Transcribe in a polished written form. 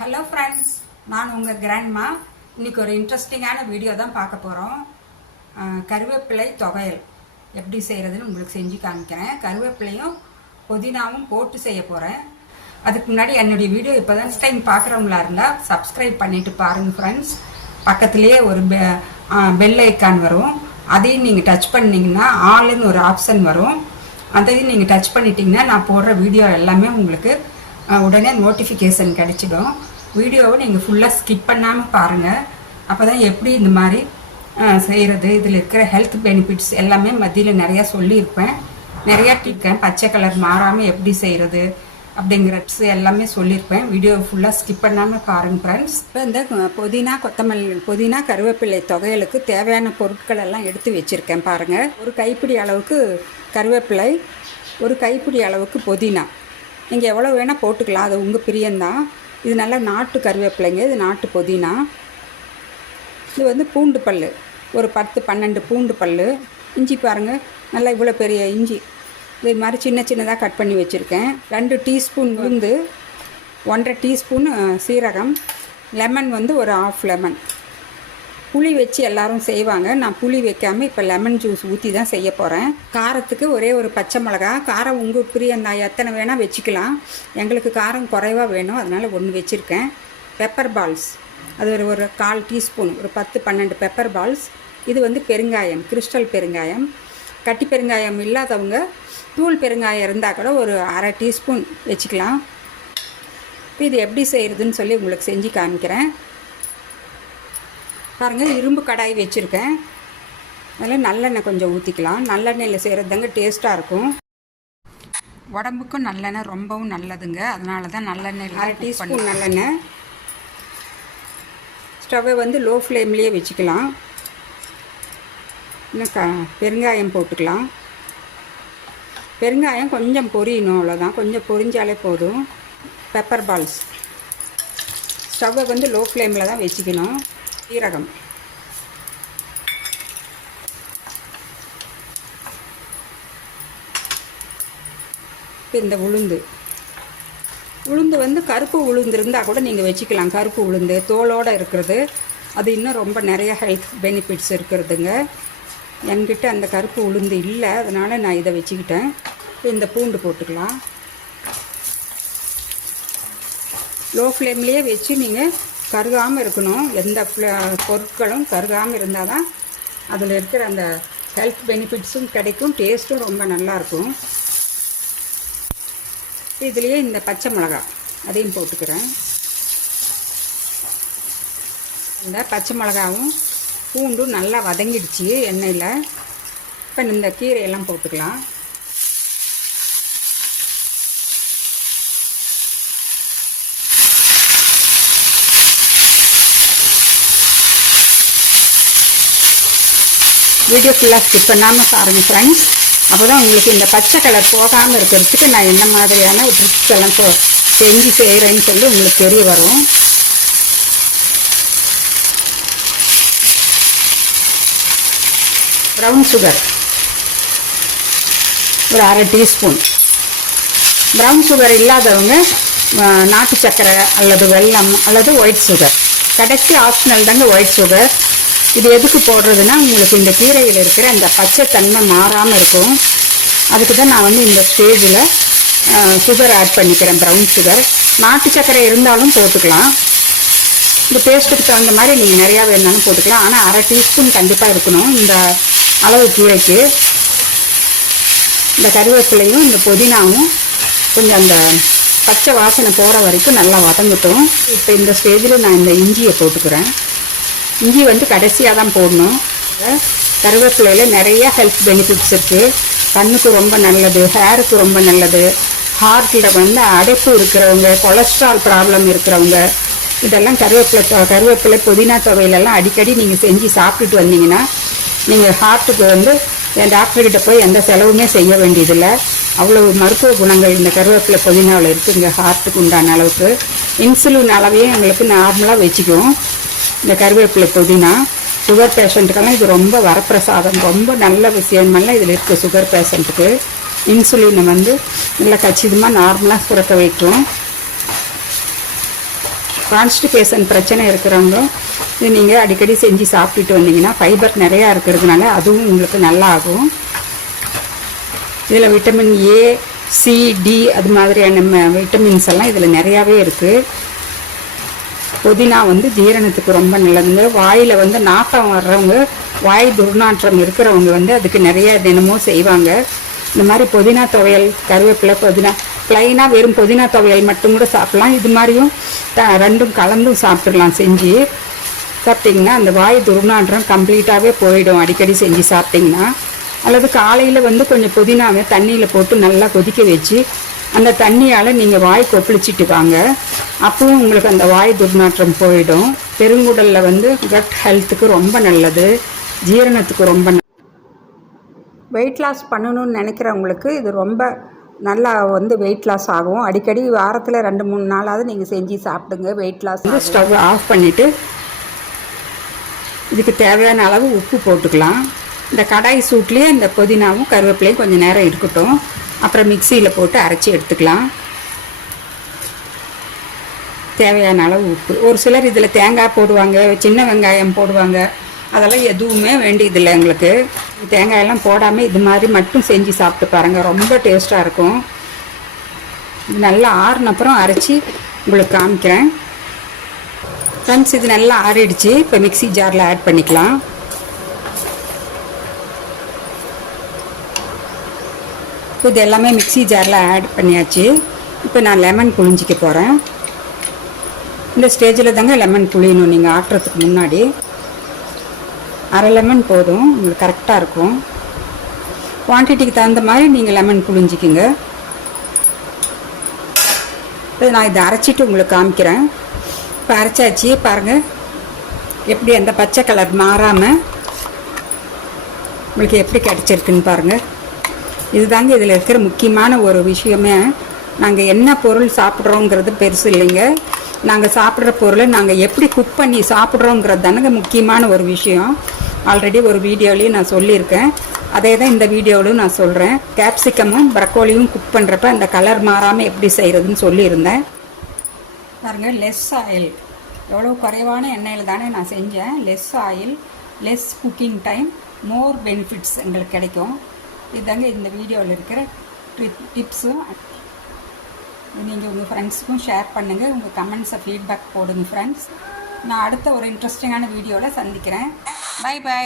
Hello friends, நான் உங்கள் grandma. இன்றைக்கி ஒரு இன்ட்ரெஸ்டிங்கான வீடியோ தான் பார்க்க போகிறோம். கருவேப்பிலை துவையல் எப்படி செய்கிறதுன்னு உங்களுக்கு செஞ்சு காமிக்கிறேன். கருவேப்பிலையும் புதினாவும் போட்டு செய்ய போகிறேன். அதுக்கு முன்னாடி என்னுடைய வீடியோ இப்போ தான் டைம் பார்க்குறவங்களா இருந்தால் சப்ஸ்கிரைப் பண்ணிவிட்டு பாருங்கள் ஃப்ரெண்ட்ஸ். பக்கத்துலேயே ஒரு பெல் ஐக்கான் வரும், அதையும் நீங்கள் டச் பண்ணிங்கன்னா ஆல்னு ஒரு ஆப்ஷன் வரும். அதையும் நீங்கள் டச் பண்ணிட்டீங்கன்னா நான் போடுற வீடியோ எல்லாமே உங்களுக்கு உடனே நோட்டிஃபிகேஷன் கிடைச்சிடும். வீடியோவை நீங்கள் ஃபுல்லாக ஸ்கிப் பண்ணாமல் பாருங்கள். அப்போ தான் எப்படி இந்த மாதிரி செய்கிறது, இதில் இருக்கிற ஹெல்த் பெனிஃபிட்ஸ் எல்லாமே மத்தியில் நிறையா சொல்லியிருப்பேன். நிறையா டிக்கேன் பச்சை கலர் மாறாமல் எப்படி செய்கிறது அப்படிங்கிற எல்லாமே சொல்லியிருப்பேன். வீடியோவை ஃபுல்லாக ஸ்கிப் பண்ணாமல் பாருங்கள் ஃப்ரெண்ட்ஸ். இப்போ இந்த புதினா கொத்தமல்லி புதினா கருவேப்பிலை துவையலுக்கு தேவையான பொருட்கள் எல்லாம் எடுத்து வச்சுருக்கேன் பாருங்கள். ஒரு கைப்பிடி அளவுக்கு கருவேப்பிலை, ஒரு கைப்பிடி அளவுக்கு புதினா. நீங்கள் எவ்வளோ வேணால் போட்டுக்கலாம், அது உங்கள் பிரியந்தான். இது நல்லா நாட்டு கருவேப்பிலைங்க, இது நாட்டு புதினா. இது வந்து பூண்டு பல், ஒரு 10-12 பூண்டு பல். இஞ்சி பாருங்கள், நல்லா இவ்வளோ பெரிய இஞ்சி. இது மாதிரி சின்ன சின்னதாக கட் பண்ணி வச்சுருக்கேன். 2 டீஸ்பூன் உளுந்து, 1.5 டீஸ்பூன் சீரகம், லெமன் வந்து ஒரு 1/2 லெமன். புளி வச்சு எல்லோரும் செய்வாங்க, நான் புளி வைக்காமல் இப்போ லெமன் ஜூஸ் ஊற்றி தான் செய்ய போகிறேன். காரத்துக்கு ஒரே ஒரு பச்சை மிளகா. காரம் உங்கள் பிரியந்தான், எத்தனை வேணால் வச்சுக்கலாம். எங்களுக்கு காரம் குறைவாக வேணும், அதனால் 1 வச்சுருக்கேன். பெப்பர் பால்ஸ், அது ஒரு 1/4 டீஸ்பூன், ஒரு 10-12 பெப்பர் பால்ஸ். இது வந்து பெருங்காயம், கிறிஸ்டல் பெருங்காயம். கட்டி பெருங்காயம் இல்லாதவங்க தூள் பெருங்காயம் இருந்தால் கூட ஒரு 1/2 டீஸ்பூன் வச்சுக்கலாம். இது எப்படி செய்கிறதுன்னு சொல்லி உங்களுக்கு செஞ்சு காமிக்கிறேன் பாருங்கள். இரும்பு கடாய் வச்சுருக்கேன், அதில் நல்லெண்ணெய் கொஞ்சம் ஊற்றிக்கலாம். நல்லெண்ணெயில் செய்கிறது தாங்க டேஸ்ட்டாக இருக்கும். உடம்புக்கும் நல்லெண்ணெய் ரொம்பவும் நல்லதுங்க, அதனால தான் நல்லெண்ணெய் 1/2 டீஸ்பூன் நல்லெண்ணெய். ஸ்டவ்வை வந்து லோ ஃப்ளேம்லேயே வச்சுக்கலாம். இன்னும் பெருங்காயம் போட்டுக்கலாம். பெருங்காயம் கொஞ்சம் பொரியணும், அவ்வளோதான், கொஞ்சம் பொரிஞ்சாலே போதும். பெப்பர் பால்ஸ், ஸ்டவ்வை வந்து லோ ஃப்ளேமில் தான் வச்சுக்கணும். சீரகம், இந்த உளுந்து வந்து கருப்பு உளுந்து இருந்தால் கூட நீங்கள் வச்சுக்கலாம். கருப்பு உளுந்து தோலோடு இருக்கிறது, அது இன்னும் ரொம்ப நிறைய ஹெல்த் பெனிஃபிட்ஸ் இருக்கிறதுங்க. என்கிட்ட அந்த கருப்பு உளுந்து இல்லை, அதனால் நான் இதை வச்சுக்கிட்டேன். இந்த பூண்டு போட்டுக்கலாம். லோ ஃப்ளேம்லேயே வச்சு நீங்கள் கருகாமல் இருக்கணும். எந்த பொருட்களும் கருகாமல் இருந்தால் தான் அதில் இருக்கிற அந்த ஹெல்த் பெனிஃபிட்ஸும் கிடைக்கும், டேஸ்ட்டும் ரொம்ப நல்லாயிருக்கும். இதுலேயே இந்த பச்சை மிளகா அதையும் போட்டுக்கிறேன். இந்த பச்சை மிளகாவும் பூண்டும் நல்லா வதங்கிடுச்சு எண்ணெயில். இப்போ இந்த கீரையெல்லாம் போட்டுக்கலாம். வீடியோ ஃபுல்லாக ஸ்கிப் பண்ணாமல் பாருங்கள் ஃப்ரெண்ட்ஸ். அப்போ தான் உங்களுக்கு இந்த பச்சை கலர் போகாமல் இருக்கிறதுக்கு நான் என்ன மாதிரியான ட்ரிக்ஸ் எல்லாம் செஞ்சு செய்கிறேன்னு சொல்லி உங்களுக்கு தெரிய வரும். ப்ரௌன் சுகர் ஒரு 1/2 டீஸ்பூன். ப்ரௌன் சுகர் இல்லாதவங்க நாட்டு சர்க்கரை அல்லது வெல்லம் அல்லது ஒயிட் சுகர், கடைசி ஆப்ஷனல் தாங்க ஒயிட் சுகர். இது எதுக்கு போடுறதுன்னா உங்களுக்கு இந்த கீரையில் இருக்கிற அந்த பச்சை தன்மை மாறாமல் இருக்கும். அதுக்கு தான் நான் வந்து இந்த ஸ்டேஜில் சுகர் ஆட் பண்ணிக்கிறேன், ப்ரௌன் சுகர். நாட்டு சர்க்கரை இருந்தாலும் போட்டுக்கலாம். இந்த டேஸ்ட்டுக்கு தகுந்த மாதிரி நீங்கள் நிறையா வேணாலும் போட்டுக்கலாம். ஆனால் 1/2 டீஸ்பூன் கண்டிப்பாக இருக்கணும் இந்த அளவு கீரைக்கு. இந்த கருவேப்பிலையும் இந்த புதினாவும் கொஞ்சம் அந்த பச்சை வாசனை போகிற வரைக்கும் நல்லா வதங்கட்டும். இப்போ இந்த ஸ்டேஜில் நான் இந்த இஞ்சியை போட்டுக்கிறேன். இஞ்சி வந்து கடைசியாக தான் போடணும். கருவேப்பிலையில் நிறைய ஹெல்த் பெனிஃபிட்ஸ் இருக்குது. கண்ணுக்கு ரொம்ப நல்லது, ஹேருக்கு ரொம்ப நல்லது. ஹார்ட்டில் வந்து அடைப்பு இருக்கிறவங்க, கொலஸ்ட்ரால் ப்ராப்ளம் இருக்கிறவங்க, இதெல்லாம் கருவேப்பிலை புதினா துவையிலெல்லாம் அடிக்கடி நீங்கள் செஞ்சு சாப்பிட்டுட்டு வந்தீங்கன்னா நீங்கள் ஹார்ட்டுக்கு வந்து என் டாக்டர்கிட்ட போய் எந்த செலவுமே செய்ய வேண்டியதில்லை. அவ்வளோ மருத்துவ குணங்கள் இந்த கருவேப்பிலை புதினாவில் இருக்குதுங்க. ஹார்ட்டுக்கு உண்டான அளவுக்கு இன்சுலின் அளவையும் எங்களுக்கு நார்மலாக வச்சுக்குவோம். இந்த கருவேப்பிலை புதினா சுகர் பேஷண்ட்டுக்கெல்லாம் இது ரொம்ப வரப்பிரசாதம், ரொம்ப நல்ல விஷயமெல்லாம் இதில் இருக்குது. சுகர் பேஷண்ட்டுக்கு இன்சுலினை வந்து நல்லா கச்சிதமாக நார்மலாக சுரக்க வைக்கும். கான்ஸ்டிபேஷன் பிரச்சனை இருக்கிறவங்க இது நீங்கள் அடிக்கடி செஞ்சு சாப்பிட்டுட்டு வந்தீங்கன்னா ஃபைபர் நிறையா இருக்கிறதுனால அதுவும் உங்களுக்கு நல்லா ஆகும். இதில் விட்டமின் ஏ, சி, டி அது மாதிரியான விட்டமின்ஸ் எல்லாம் இதில் நிறையாவே இருக்குது. புதினா வந்து ஜீரணத்துக்கு ரொம்ப நல்லதுங்க. வாயில் வந்து நாட்டம் வர்றவங்க, வாய் துர்நாற்றம் இருக்கிறவங்க வந்து அதுக்கு நிறைய தினமும் செய்வாங்க. இந்த மாதிரி புதினா துவையல், கருவேப்பிலை, புதினா ப்ளைனாக வெறும் புதினா துவையல் மட்டும் கூட சாப்பிட்லாம். இது மாதிரியும் ரெண்டும் கலந்தும் சாப்பிட்றலாம். செஞ்சு சாப்பிட்டிங்கன்னா அந்த வாய் துர்நாற்றம் கம்ப்ளீட்டாகவே போயிடும் அடிக்கடி செஞ்சு சாப்பிட்டிங்கன்னா. அல்லது காலையில் வந்து கொஞ்சம் புதினாவை தண்ணியில் போட்டு நல்லா கொதிக்க வச்சு அந்த தண்ணியால் நீங்கள் வாய் கொப்பளிச்சிட்டு வாங்க. அப்பவும் உங்களுக்கு அந்த வாய் துர்நாற்றம் போயிடும். பெருங்குடலில் வந்து கட் ஹெல்த்துக்கு ரொம்ப நல்லது, ஜீரணத்துக்கு ரொம்ப வெயிட் லாஸ் பண்ணணும்னு நினைக்கிறவங்களுக்கு இது ரொம்ப நல்லா வந்து வெயிட் லாஸ் ஆகும். அடிக்கடி வாரத்தில் 2-3 நாளாவது நீங்கள் செஞ்சு சாப்பிடுங்க. வெயிட் லாஸ் ஸ்டவ் ஆஃப் பண்ணிவிட்டு இதுக்கு தேவையான அளவு உப்பு போட்டுக்கலாம். இந்த கடாய் சூட்லேயே இந்த புதினாவும் கருவேப்பிலையும் கொஞ்சம் நேரம் இருக்கட்டும். அப்புறம் மிக்சியில் போட்டு அரைச்சி எடுத்துக்கலாம். தேவையான அளவு உப்பு. ஒரு சிலர் இதில் தேங்காய் போடுவாங்க, சின்ன வெங்காயம் போடுவாங்க. அதெல்லாம் எதுவுமே வேண்டியதில்லை எங்களுக்கு. தேங்காயெல்லாம் போடாமல் இது மாதிரி மட்டும் செஞ்சு சாப்பிட்டு பாருங்கள், ரொம்ப டேஸ்ட்டாக இருக்கும். இது நல்லா ஆறுனப்புறம் அரைச்சி உங்களுக்கு காமிக்கிறேன். ஃப்ரெண்ட்ஸ், இது நல்லா ஆறிடுச்சு. இப்போ மிக்சி ஜாரில் ஆட் பண்ணிக்கலாம். இது எல்லாமே மிக்சி ஜாரில் ஆட் பண்ணியாச்சு. இப்போ நான் லெமன் புழிஞ்சிக்க போகிறேன். இந்த ஸ்டேஜில் தாங்க லெமன் புழியணும். நீங்கள் ஆட்டுறதுக்கு முன்னாடி அரை லெமன் போதும், உங்களுக்கு கரெக்டாக இருக்கும். குவான்டிட்டிக்கு தகுந்த மாதிரி நீங்கள் லெமன் புழிஞ்சிக்கிங்க. இப்போ நான் இதை அரைச்சிட்டு உங்களுக்கு காமிக்கிறேன். இப்போ அரைச்சாச்சு பாருங்கள், எப்படி அந்த பச்சை கலர் மாறாமல் உங்களுக்கு எப்படி கிடச்சிருக்குன்னு பாருங்கள். இதுதாங்க இதில் இருக்கிற முக்கியமான ஒரு விஷயமே. நாங்கள் என்ன பொருள் சாப்பிட்றோங்கிறது பெருசு இல்லைங்க. நாங்கள் சாப்பிட்ற பொருளை நாங்கள் எப்படி குக் பண்ணி சாப்பிட்றோங்கிறது தானுங்க முக்கியமான ஒரு விஷயம். ஆல்ரெடி ஒரு வீடியோலையும் நான் சொல்லியிருக்கேன். அதே தான் இந்த வீடியோவிலும் நான் சொல்கிறேன். கேப்சிகமும் ப்ரக்கோலியும் குக் பண்ணுறப்ப அந்த கலர் மாறாமல் எப்படி செய்கிறதுன்னு சொல்லியிருந்தேன். பாருங்கள், லெஸ் ஆயில், எவ்வளோ குறைவான எண்ணெயில் தானே நான் செஞ்சேன். Less oil, less cooking time, more benefits எங்களுக்கு கிடைக்கும். இதுதாங்க இந்த வீடியோவில் இருக்கிற டிப்ஸும். நீங்கள் உங்கள் ஃப்ரெண்ட்ஸுக்கும் ஷேர் பண்ணுங்கள். உங்கள் கமெண்ட்ஸை ஃபீட்பேக் போடுங்க ஃப்ரெண்ட்ஸ். நான் அடுத்த ஒரு இன்ட்ரெஸ்டிங்கான வீடியோவில் சந்திக்கிறேன். Bye by.